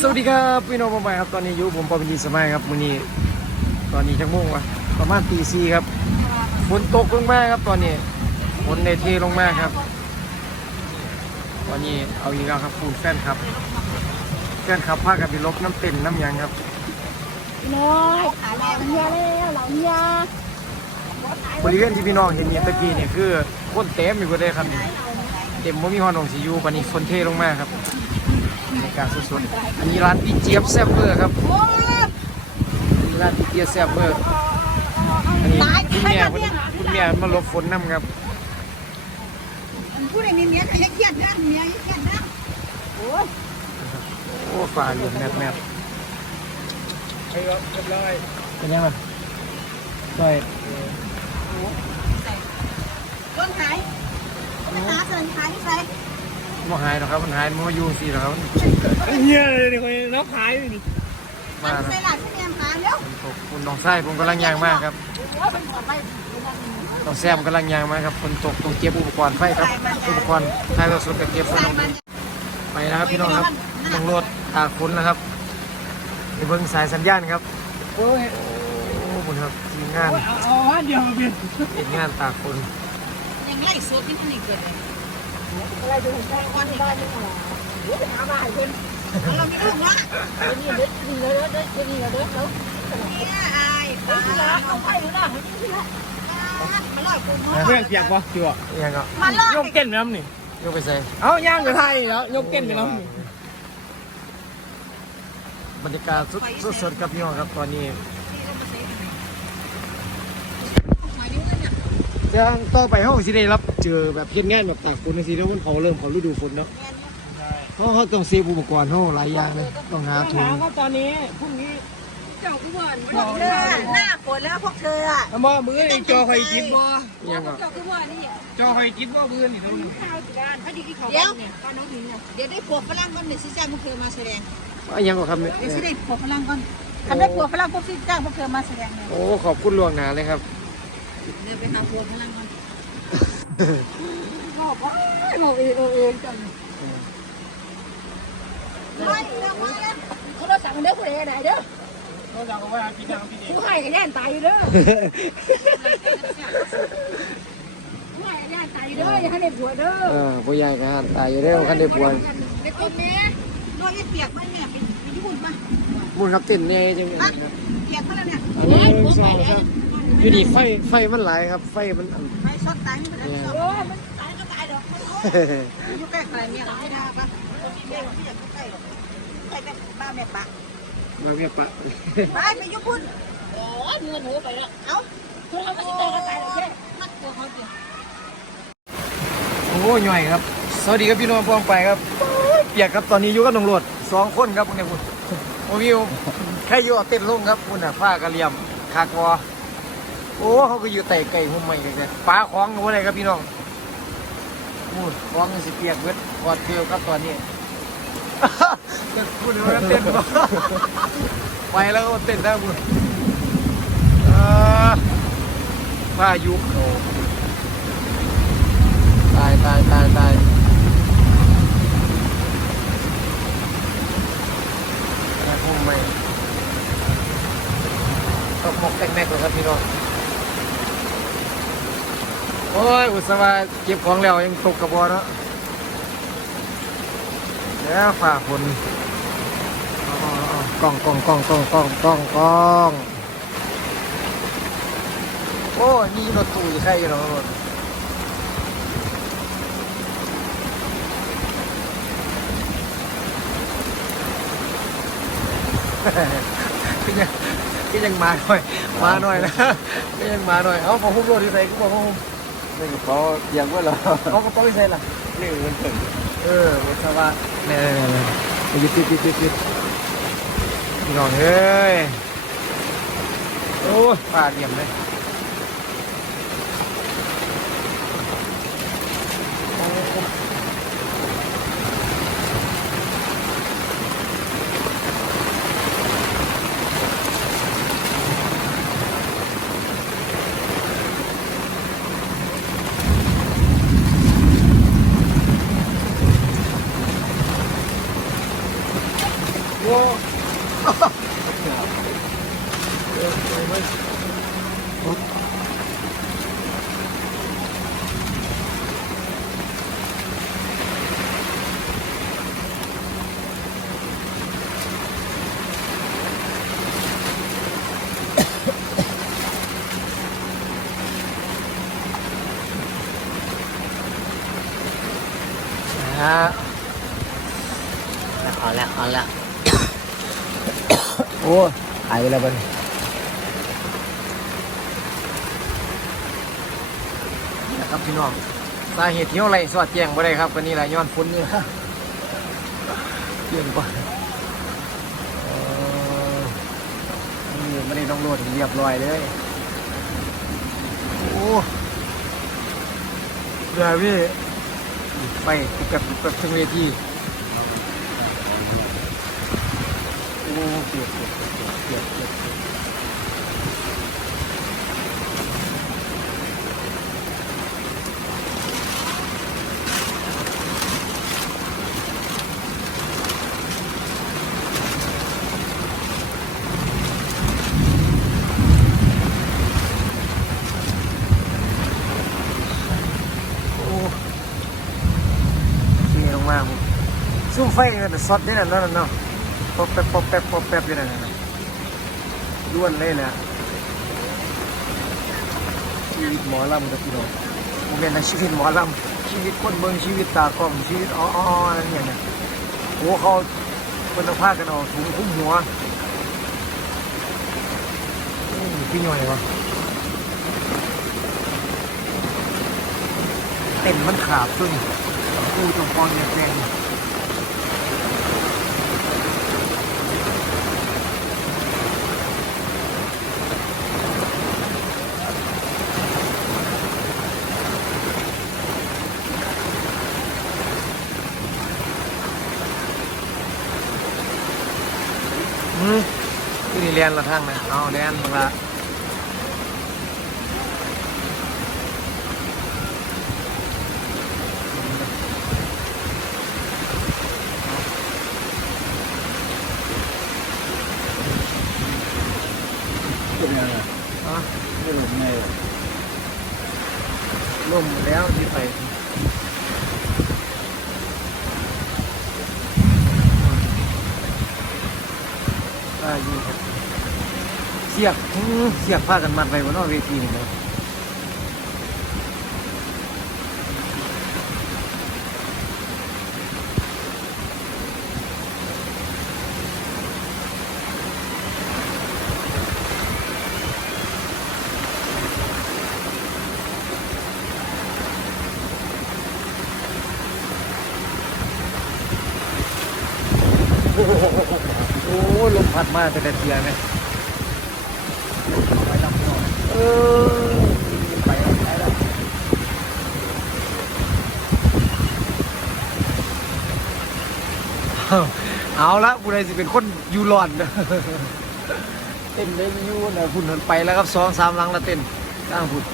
สวัสดีครับพี่น้องพ่อใหม่ครับตอนนี้อยู่ผมปอเป็นยีสมัยครับมื้อนี้ตอนนี้จักโมงวะประมาณตีสี่ครับฝนตกลงมาครับตอนนี้ฝนในเทลงมาครับ ตอนนี้เอาอีกแล้วครับคุณแฟนครับแฟนครับพากันไปลบน้ำเต็นน้ำหยังครับน้อยเหล่าเมียแล้วเหล่าเมียบริเวณที่พี่น้องเห็นเนี่ยตะกี้เนี่ยคือคนเต็มอยู่ก็ได้ครับนี่เต็มว่ามีฮอนองสียูปานนี้ฝนเทลงมาครับ บรรยากาศสดๆอันนี้ร้านพี่เจี๊ยบแซ่บเบอร์ครับโอ้ยอันนี้ร้านพี่เจี๊ยบแซ่บเบอร์อันนี้คุณแม่คุณคุณแม่มาหลบฝนน้ำครับผู้ใดมีเมียก็ยังเครียดนะเมียยังเครียดนะโอ้ยโอ้ฝ่าเหลืองแมบแมบเรียบร้อยเป็นยังไงใช่ต้นหายไปหาเสริญหายที่ใส่ บ่หายหรอกครับมันหายมันมาอยู่สิหรอกครับเงี้ยเลยนี่คนน้องขายอยู่นี่มัมานแล้วใส่หลานที่เมียหาแล้วฝนตกคุณน้องไส้ผมกำลังยางมากครับว่าเป็นของไปน้องแซมกำลังยางมากครับฝนตกต้องเก็บอุปกรณ์ไฟครับอุปกรณ์ถ่ายทอดสดกับเก็บฝนใส่มันไปนะครับพี่น้องครับต้องรถตากฝนนะครับไปเบิ่งสายสัญญาณครับโอ้ยโอ้คุณครับทีมงานเอาเอาอันเดียวมาเป็นทีมงานตากฝนยังไล่สดที่มันนี่เกิดเลย อะไรดูของบ้านที่บ้านนี่หรอหาบ้านเพิ่นเราไม่รู้ว่านี่เด็ดนี่เลยเด็ดนี่เลยเด็ดแล้วเนี่ยอายปลาเอาไปอยู่นะมาลอยกุ้งเพื่อนเปียกปะจิ๋วยังก็มาลอยยกเก้นไปน้ำนี่ยกไปใส่เอาย่างกับไทยแล้วยกเก้นไปน้ำนี่บรรยากาศสดๆครับพี่น้องครับตอนนี้ จะต่อไปห้องสิได้รับเจอแบบเฮ็ดงานแบบตากฝนจังซี่แล้วมันเขาเริ่มเขาฤดูฝนเนาะเขาเขาต้องเซฟอุปกรณ์เขาหลายอย่างเลยต้องหาถุงก็ตอนนี้พรุ่งนี้พวกเธอหน้าฝนแล้วพวกเธออะทำบ่มือนี่จอไฟจิตบ่อิหยังก็จอไฟจิตบ่มือนี่ตรงนี้เดี๋ยวเดี๋ยวได้ผัวฝรั่งก่อนเดี๋ยวสิจ้างพวกเธอมาแสดงอิหยังก็ครับเนี่ยเดี๋ยวสิได้ผัวฝรั่งก่อนถ้าได้ผัวฝรั่งพวกสิจ้างพวกเธอมาแสดงเนี่ยโอ้ขอบคุณล่วงหน้าเลยครับ เดี๋ยวไปหาผัวฝรั่งก่อนบอกว่าบอกเองเออเองจังไม่เรื่องไม่แล้วเขาเราสั่งเด้อผู้ใดไหนเด้อเขาจะเอาไว้กินน้ำพี่เด็กผู้ให้ก็แย่นตายเด้อผู้ให้ก็แย่นตายเด้ออย่าให้ได้ผัวเด้อเออผู้ใหญ่ก็หันตายอยู่ได้คันได้ปวนเด็กคนนี้โดนเปียกไหมเนี่ยไปไปญี่ปุ่นมามุนครับเต้นเนี่ยจังเปียกมาแล้วเนี่ยอันนี้เรื่องสอง อยู่ดีไฟไฟมันหลายครับ ไฟมันอัน ไปช็อตตายไม่เป็นไรโอ้ยมันตายก็ตายดอกมันอยู่ใกล้ใครเมียไม่ได้ปะเมียไม่อยากใกล้หรอกใกล้บ้านแม่ปะมาเมียปะไปไปญี่ปุ่นโอ้ยเงินหัวไปแล้วเอ้าคุณทำอะไรก็ตายแล้วแค่นักตัวเขาเดียวโอ้ยหน่อยครับ สวัสดีครับพี่น้องพวงไปครับโอ้ยเปียกครับตอนนี้อยู่กับตำรวจสองคนครับคุณเนี่ยคุณโอ้วิวใครอยู่เอาเต้นลงครับคุณน่ะผ้ากระเหลี่ยมคากอ โอ้เขาก็อยู่ไต่ไก่หุ่มใหม่กันเนี่ยปลาคล้องอยู่ไหนครับพี่น้องพูดคล้องสิเปียกเวทกอดเกลียวครับตอนนี้พูดว่าเต้นบ่ไปแล้วก็เต้นได้คุณเอ่อพายุตายตายตายตายแต่คงไม่ต้องหมกแตกแม็กเลยครับพี่น้อง โอ้ย อุตส่าห์เก็บของแล้วยังตกกระบอกเนาะแล้วฝ่าฝนอ๋ออ๋อกล้องกล้องกล้องกล้องกล้องกล้องกล้องโอ้ยมีรถตู้อยู่ใครอยู่เนาะรถก็ยังก็ยังมาหน่อย มาหน่อยนะก็ยังมาหน่อย เอาของหุ้มรถที่ใส่ก็บอก ว่าหุ้มนี่เขาเตียงว่าเราเขากระเป๋าที่ใส่ล่ะนี่มันถึงเออรถสวัสดิ์เนี่ยเนี่ยเนี่ยยึดยึดยึดยึดยึดพี่น้องเอ้ยโอ้ยปลาเดี่ยมเลย โอ้ฮะเอาละเอาละ โอ้หายไปแล้วบัดนนะครับพี่น้องสา เหตุที่เราไล่สอดแจ้งบ่ได้ครับวันนี้แหละย้อนฝนนี่ละเยี่ยงกว่าเออนี่ไม่ได้ต้องโหลดเรียบร้อยเลยโอ้เดี๋ยวพี่ไปกับกับทั้งเวทีโอ้เกียบเกียบเกียบเกียบ โอ้เท่มากๆผมซุ่ม ไฟนี่มันสดนี่นั่นนั่นนาะปอบแป๊บปอบแป๊บปอบแป๊บอยู่นั่นน่ะล้วนเลยแหละชีวิตหมอลำกับพี่น้องผมเป็นชีวิตหมอลำชีวิตคนเมืองชีวิตตากล้องชีวิตอ้ออะไรอย่างเงี้ยโอ้เขาคนเอาผ้ากันเอาถุงคุ้มหัวพี่หน่อยวะเต็มมันขาบซึ่งกูจงฟองอย่างแรง เรียนละทั้งนะเอาเรียนละ เป็นยังไง อะ ไม่หลงใน ล่มแล้วที่ไปอ่าอยู่ครับเสียกเสียกผ้ากันมัดไว้บนนอกเวทีนี่นะโอ้ลมพัดมาแต่แต่เทียไหม เออไปแล้วไปแล้วเอาเอาละผู้ใดสิเป็นคนยู่หลอนเต้นได้ยูนะพุ่นเหินไปแล้วครับสองสามลังล้วเต้นตั้งพุ่น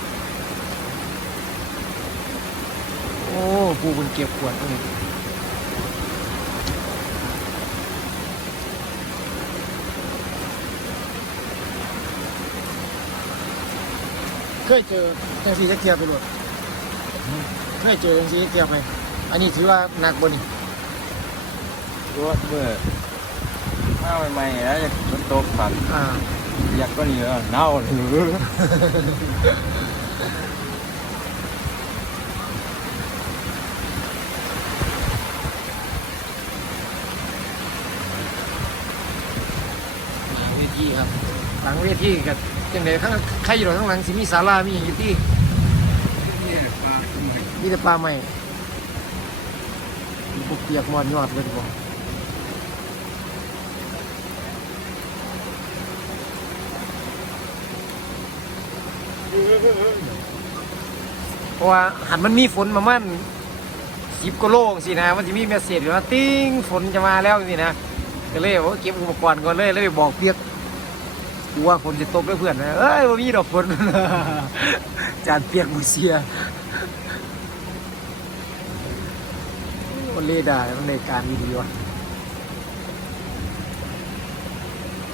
โอ้ผู้คนเก็บขวดตรงนี้ เคยเจอจังสีจะเทียบไปหมดเคยเจอจังสีจะเทียบไป อันนี้ถือว่าหนักบนนี่รถเมื่อข้าวใหม่ๆแล้วจะฝนตกผันอ่าอยากก็นี่แล้วเน่าหรือเวทีครับหลังเวทีกับ จังไดข้างใครอยู่ข้างหลังสิมีศาลามีอย่างอยู่ที่มีแต่ปลาใหม่มีพวกเปียกมอดยอดเลยบอกเพราะว่าหันมันมีฝนมามันสิบกว่าโลสินะ มันจะมีเมสเซจอยู่ว่าติ้งฝนจะมาแล้วสินะก็เลยว่าเก็บอุปกรณ์ก่อนเลยเลยไปบอกเปียก กูว่าฝนจะตกด้วยเพื่อนนะเอ้ยว่ามีดอกฝนจานเปียกมือเสียมันเลด้มันการดีๆวะ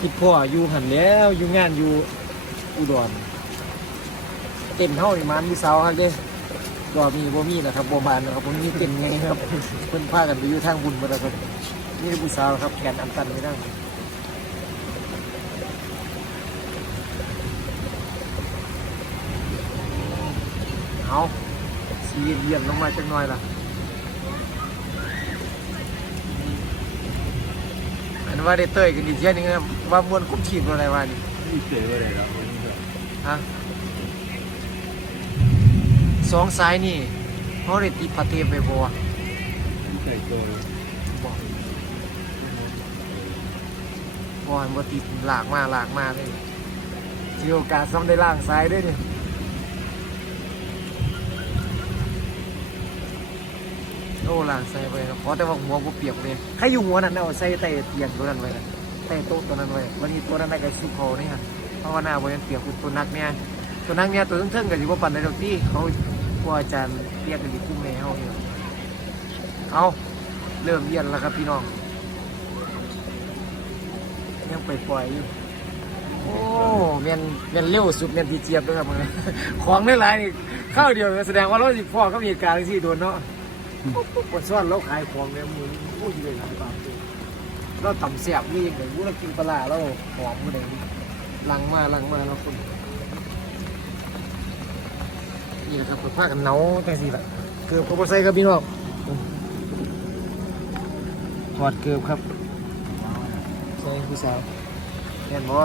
คิดพ่ออยู่หันแล้วอยู่งานอยู่อุดรเต็มเท่าอีมันมีเสาครับเด้ก็มีบ่มีนะครับบ่บานนะครับผมมีเต็มไงครับเพิ่นพากันไปอยู่ทางบุญมาแล้วครับนี่ผู้สาวครับแขนอันตันไม่ได้ เอาสีเรียนลงมาจังหน่อยล่ะอันว่าได้เตยกันอีกเที่ยนึงครับว่ามวนคุ้มขีดอะไรวะนี่นี่เจ๋อเลยแล้วฮะสองสายนี่เขาได้ติดปาเทียมไปบัวใส่ตัวบอกบอยมาติดหลากมาหลากมาเลยเจีโอกาสซ้ำได้ล่างซ้ายด้วยนี่ โอ้ลางซ้ายไปครับขอแต่ว่าหัวบ่เปียกเลยใครอยู่หัวนั้นเอาใส่ใต้เตียงตัวนั้นไว้นะใต้โต๊ะตัวนั้นไว้วันนี้ตัวนั้นได้กับซุปเขานี่ฮะเพราะว่าหน้าบริเวณเปียกคุณตัวนักเนี่ยตัวนักเนี่ยตัวเทิงๆกับอยู่ว่าปั่นในดอกที่เขากลัวอาจารย์เรียกกันอยู่คุ้แม่เขาอยู่เอาเริ่มเย็นแล้วครับพี่น้องยังปล่อยอยู่โอ้เมียนเมียนเร็วสุดเมียนทีเจี๊ยบด้วยครับมึงของได้หลายนี่ข้าวเดียวแสดงว่าเราสิพ่อก็มีการที่โดนเนาะ ปวดซ้อนเราขายของเนี่ยมือพูดเลยหลายบาทเลยเราต่ำเสียบนี่ยังไงวูเรากินปลาร้าเราหอมมือไหนลังมาลังมาเราคนนี่แหละครับผ้ากันหนาวแต่สิละเกือบก็บ่ใส่ครับพี่น้องถอดเกือบครับใช่ผู้สาวเห็นบ่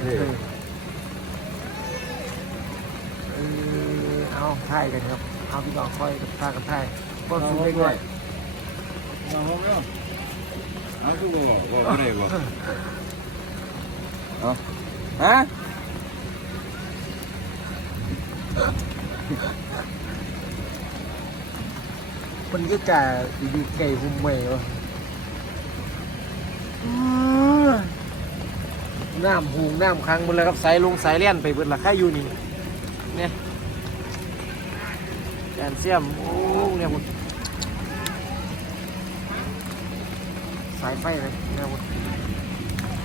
เออเออเอาถ่ายกันครับ เอาพี่น้องคอยกับท่ากันถ่ายก็สูงไปด้วยมาห้องแล้วเอาคือบ่บอกบ่ได้บ่เอาฮะมันก็จะอยู่ไก่หุ่มเมย์วะน้ำหูน้ำค้างหมดแล้วครับสายลงสายเลี่ยนไปเบิดละค่าอยู่นี่ นเสียม โอ้เนี่ยหมดสายไฟเลยเนี่ยหมด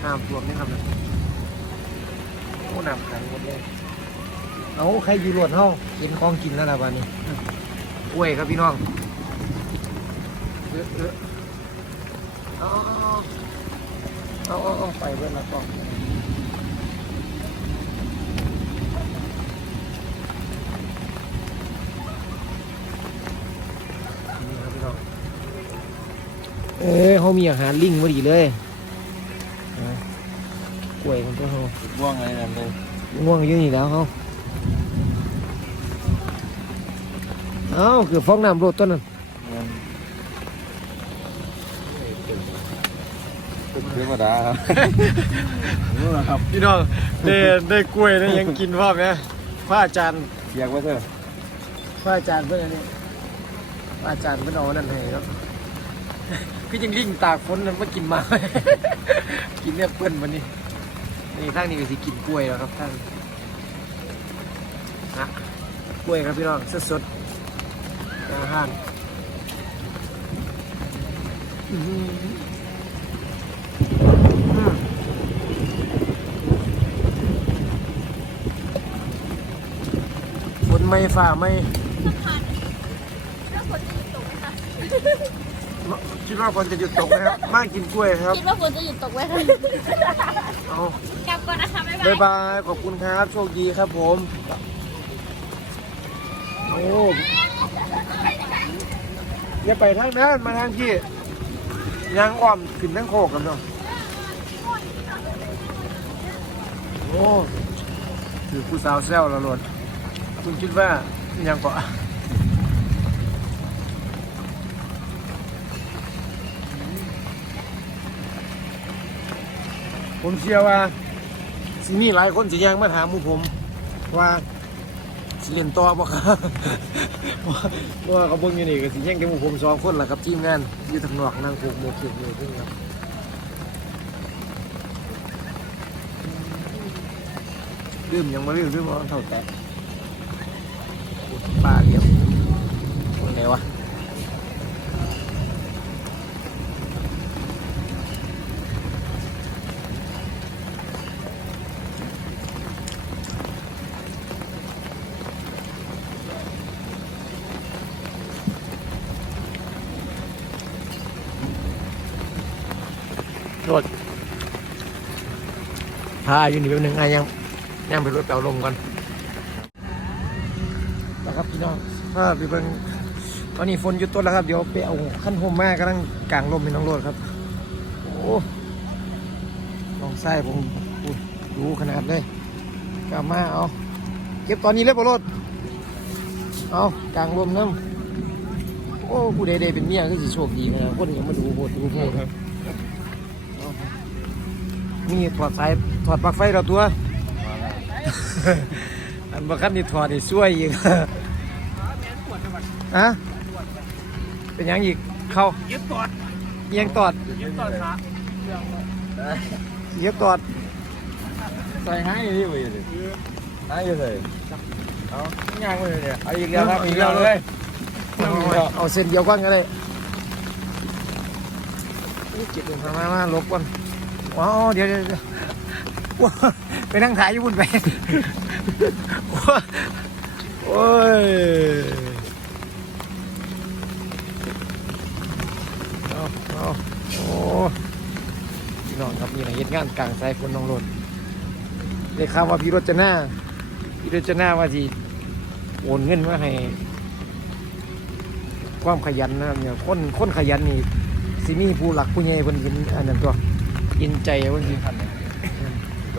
น้ำท่วมนี่ครับเนี่ยโอ้น้ำขังหมดเลยเอาใครอยู่รวดเฮากินของกินแล้วล่ะบ้านนี้กล้วยครับพี่น้องเออเออเอาเอาเอาเอาเอาไปเพื่อนละกล้อง เอ้ยเขามีอาหารลิงพอดีเลยนะกล้วยของตัวเขาบ่วงอะไรนั่นเลยง่วงอยู่นี่แล้วเขาเอ้าคือฟองน้ำรดต้นนั้นเป็นธรรมดาครับนี่แหละครับพี่น้องได้ได้กล้วยได้ยังกินพ่อไหมพระอาจารย์เรียกไว้เถอะพระอาจารย์เพื่อนอันนี้พระอาจารย์เพื่อนเอาอันนั่นให้ครับ คือยังลิ่งตากฝนน่ะมากินมา กินเนี่ยเพื่อนวันนี้ นี่ท่างนี้ก็สิกินกล้วยแล้วครับท่านนะกล้วยครับพี่น้องสดสดๆจากอาหารอื้อหืออืมฝนไม่ฝ่าไม่ คิดว่าฝนจะหยุดตกไหมครับมากกินกล้วยครับ คิดว่าฝนจะหยุดตกไหมคะเอากลับก่อนนะคะบ๊ายบายบายบาย ขอบคุณครับ โชคดีครับผม โอ้อย่าไปทางนั้นมาทางที่ยางอ้อมขึ้นทั้งโคกกันเนาะโอ้ถือผู้สาวแซวและหลดคุณคิดว่ายังเกาะ ผมเชื่อว่าสิมีหลายคนสิยังมาถามมูผม ว่าสิเรียนต่อบ่ครับว่าว่าเขาเบิ่งอยู่นี่ก็สิยังแต่มูผมสองคนล่ะครับทีมงานอยู่ทางนอกนั่งผูกหมวกผูกมือขึ้นครับลืมยังไมาลืมลืมว่าเท่าแตะปลาเรียบไหนวะ พาอยู่นี่แป๊บนึงอะยังยังไปรถเปล่าลมก่อนนะครับพี่น้องพาไปเบิ่งตอนนี้ฝนหยุดต้นแล้วครับ เดี๋ยวไปเอาขั้นโฮมมากำลังกลางลมให้น้องโรดครับ โอ้ลองไส้ผมดูขนาดเลยกลับมาเอาเก็บตอนนี้เลยปะโรดเอากลางลมน้ำโอ้ผู้ใดๆเป็นเมียก็สิโชคดีนะครับคนยังมาดูโหดดูโหดครับนี่ถอดสาย ถอดปลั๊กไฟเราตัว อันบัคันนี่ถอดนี่ช่วยอีกอะเป็นหยังอีกเข้ายึดตอดเอียงตอดยึดตอดขาเอียงตอดใส่ให้ดิเว้ยให้เลยเอาย่างไปเลยเนี่ยเอาอีกแล้วครับอีกแล้วเลยเอาเอาเส้นเดียวกันก็ได้นี่จิตมามามาลบก่อนว้าวเดี๋ยวเดี๋ยวเดี๋ยวว้าว ไปนั่งถ่ายอยู่บุญไปโอ้ยเอาเอาโอ้พี่น้องครับมีอะไรเหตุงานกลางสายฝนน้องรถได้ข่าวว่าพี่รจนาพี่รจนาว่าที่โอนเงินมาให้ ความขยันนะครับเนี่ยคนคนขยันนี่สิมีผู้หลักผู้ใหญ่เพิ่นเห็นอันนั้นตัวกินใจเพิ่นสิพันเลยด้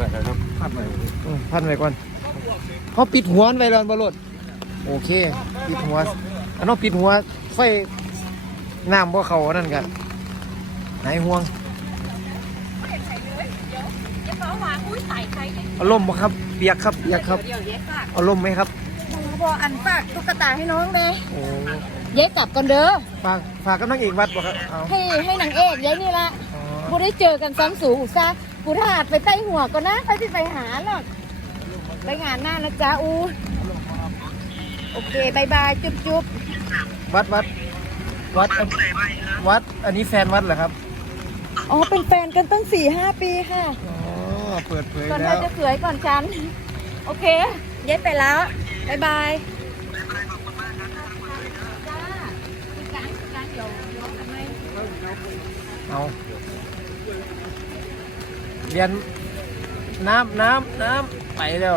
วยครับพันเลยอืมพันไว้ก่อนเขาปิดหัวมันไว้แล้วบ่รถโอเค ปิดหัวอันนั้นปิดหัวไฟน้ำบ่เข้าอันนั่นกันหายห่วงจะเฝ้าหวานอุ้ยใส่ใครเนี่ยเอาลมบ่ครับเปียกครับเปียกครับเดี๋ยวเย้ฝากเอาลมไหมครับบออันฝากตุ๊กตาให้น้องเลยโอ้เย้กลับกันเด้อฝากฝากกับนางเอกวัดบ่ครับเอาให้ให้นางเอกเย้นี่ละอ๋อกูได้เจอกันซ้ำสูงซะ กูถ้าอาจไปใต้หัวก่อนนะไปที่ไปหาหรอกไปงานหน้านะจ๊ะอู โอเคบายบายจุ๊บจุ๊บวัดวัดวัดวัด อันนี้แฟนวัดเหรอครับ อ๋อ เป็นแฟนกันตั้งสี่ห้าปีค่ะอ๋อ เปิดเผยก่อนแล้เราวจะสวยก่อนฉัน โอเค เย้ไปแล้วบายบายจ้ามีการมีการเดี๋ยวเดี๋ยวทำไมเอา เรียนน้ำน้ำน้ำไปแล้ว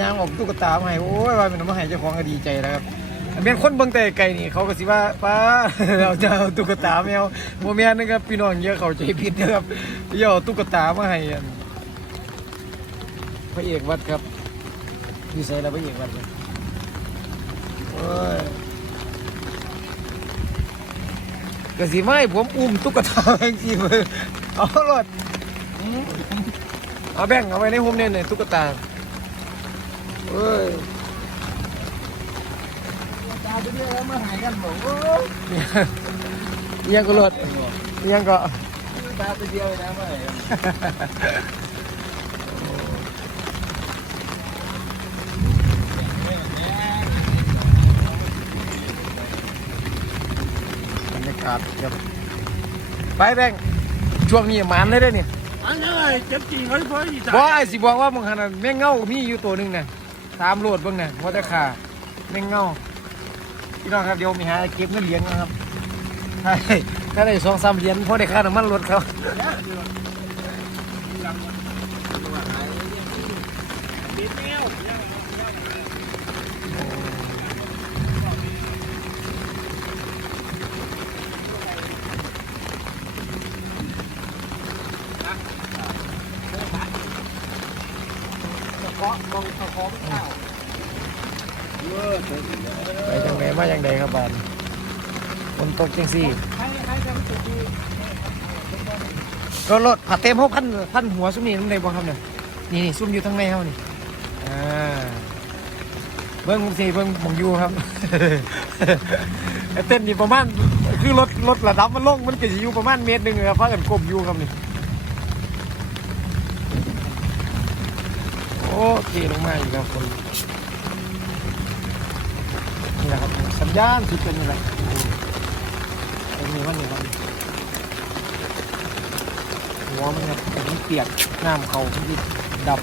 ยางออกตุ๊กตามาให้โอ้ยว่าเป็นน้ำมาให้เจ้าของก็ดีใจแล้วครับเป็นคนเบิ่งแต่ไกลนี่เขาก็สิว่าป้าเราจะเอาตุ๊กตาแมวโมเมียนนะครับพี่น้องเยอะเขาใจผิดนะครับอย่เอาตุ๊กตามาให้พระเอกวัดครับอยู่ใส่แล้วพระเอกวัดเนี่ยโอ้ยก็สิไม่ผมอุ้มตุ๊กตาจริงๆเลยเอารถอืม เอาแบ่งเอาไว้ในโฮมเนี่ยเนี่ยตุ๊กตาเอ้ยตาไปเรื่อยมาหายกันบอกโอ้เอียังก็รถเอียังก็ตาตัวเดียวนะมาหายกันบรรยากาศครับไปแบงค์ช่วงนี้หมันเลยเด้อเนี่ย อันนี้เจ็บจริงเขาพอดีจ้ะบอกไอ้สิบอกว่ามึงขนาดแม่งเง่ามีอยู่ตัวหนึ่งน่ะตามโลดเบิ่งน่ะว่าแต่ขาแม่งเง่าพี่น้องครับเดี๋ยวมีหาเก็บเงินเหรียญนะครับถ้าได้ถ้าได้สองสามเหรียญพอได้ค่าน้ำมันรถเขา ไปจังไดมาจังไดครั บานฝนตกจังสี่รถรถผัดเต็มหกพันพันหัวซุ้มนี่นั่นได้บ่ครับเนี่ยนี่นี่ซุ้มอยู่ทางในเฮานี่อ่าเบิ้งสิเบิ้งหมองอยู่ครับเต้นนี่ประมาณคือรถรถระดับมันลงมันก็สิอยู่ประมาณเมตรหนึ่งครับพากันกลมอยู่ครับนี่โอ้เทลงมาอีกแล้วคน ละครับสัญญานที่เป็นอะไรตรงนี้มันนี่ครับหัวมันเนี่ยมันเปียกน้ำเขาที่ดับ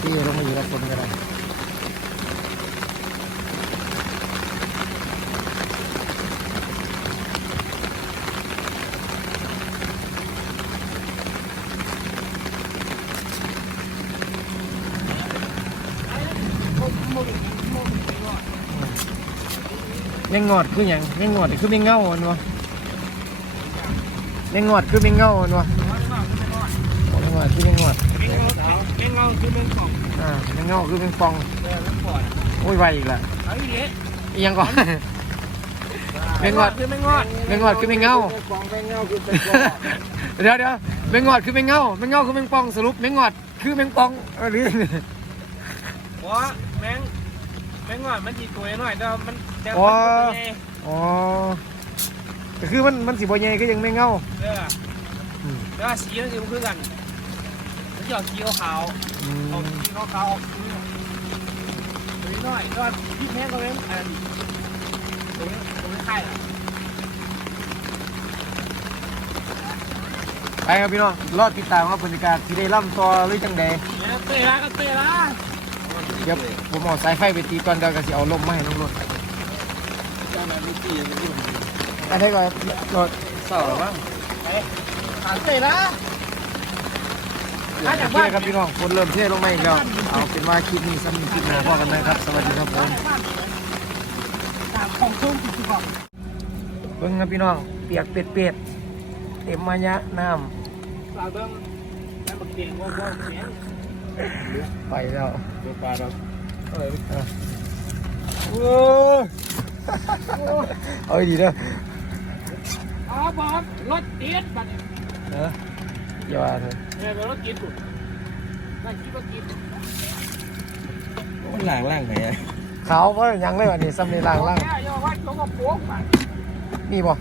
ที่ลงมาอยู่แล้วคนก็ได้ ม่งอดคือหยังแม่งอดนี่คือแม่งเง่าอันวะแม่งอดคือแม่งเง่าอันวะแม่งอดคือแม่งอดเม่งเงาเม่งเงาคือเม่งของอ่าแม่งเง่าคือแม่งปองเออแล้วปอดโอ้ยไวอีกละเอาอีเละอีหยังก่อนแม่งอดคือแม่งงอดแม่งอดคือแม่งเง่าปองแม่งเงาคือเป็นปองเดี๋ยวเดี๋ยวแม่งอดคือแม่งเง่าแม่งเง่าคือแม่งปองสรุปแม่งอดคือแม่งปองเออหรือเพราะแม่ง แม่งงอดมันจีตัวน้อยแต่ว่ามันแต่อ๋อมันเป็นไงอ๋อก็คือมันมันสีบ่ใหญ่ก็ยังแม่งเง่าเอออืมแล้วสีมันสีมันคือกันมันจะออกสีขาวอืๆออกมสีขาวๆออกสีตัวน้อยแต่ว่าพี่แพ้ก็เล่นอันตัวนี้ตัวนี้ไข่ละไปครับพี่น้องรอดติดตามครับบรรยากาศที่ได้ล่ำต่อหรือจังใดเนี่ยเตะละก็เตะละ เดี๋ยวผมเอาสายไฟไปตีก่อนเดี๋ยวก็สิเอาลมมาให้น้องรถเจ้าแม่ลูกตีมันอยู่อันนี้ก็รถเศร้าหรอบ้างขาเตะละโอเคครับพี่น้องคนเริ่มเทลงมาอีกแล้วเอาเป็นว่าคลิปนี้ซ้ำคลิปหน้าพอกันไหมครับ สวัสดีครับผมของชุ่มคือของเบิ่งครับพี่น้องเปียกเป็ดเป็ดๆเต็มมายะน้ปลาเบิ้งแม่บักเตียงว่าว่าเสียงำไปแล้ว ดูปลาเราเออโอ้เอาดีเด้ออ๋อบอกรถติดบัดนี้เอออย่าว่าเถอะเนี่ยรถติดกูนั่นคิดว่าติดมันหลังล่างไงขาวเพราะยังเลยวันนี้ซ้ำในล่างล่างแค่ยอวัดเขาก็โป๊กไปมีบ่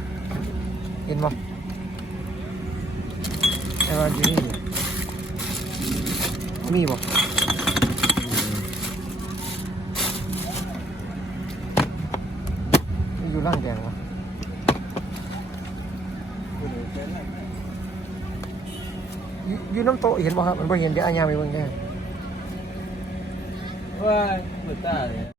เห็นบ่ไอ้ว่าอยู่นี่มีบ่ มีอยู่ล่างแดงวะยู่อยู่น้ำโตเห็นบ่ครับ มันบ่เห็นเดี๋ยวอายาไปเบิ่งแกว่าเหมือนตาเลย